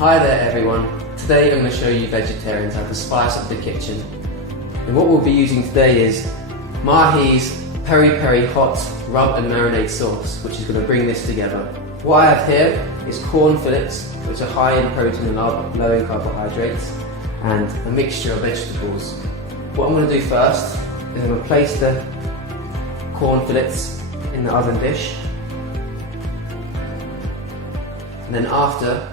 Hi there everyone. Today I'm going to show you vegetarians how to spice up the kitchen. And what we'll be using today is Mahi's Peri Peri Hot Rub and Marinade sauce, which is going to bring this together. What I have here is corn fillets, which are high in protein and low in carbohydrates, and a mixture of vegetables. What I'm going to do first is I'm going to place the corn fillets in the oven dish, and then after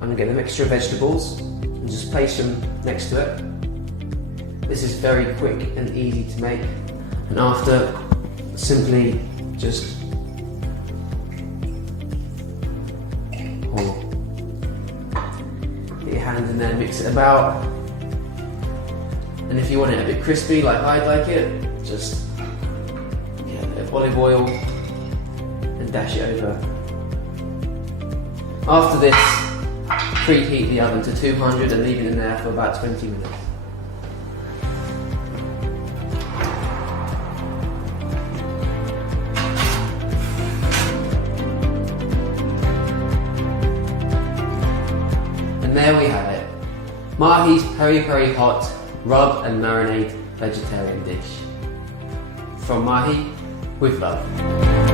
I'm going to get a mixture of vegetables and just place them next to it. This is very quick and easy to make, and after simply just get your hand in there, mix it about, and if you want it a bit crispy like I'd like it, just get a bit of olive oil and dash it over. After this, preheat the oven to 200 and leave it in there for about 20 minutes. And there we have it, Mahi's Peri Peri Hot Rub and Marinade vegetarian dish. From Mahi, with love.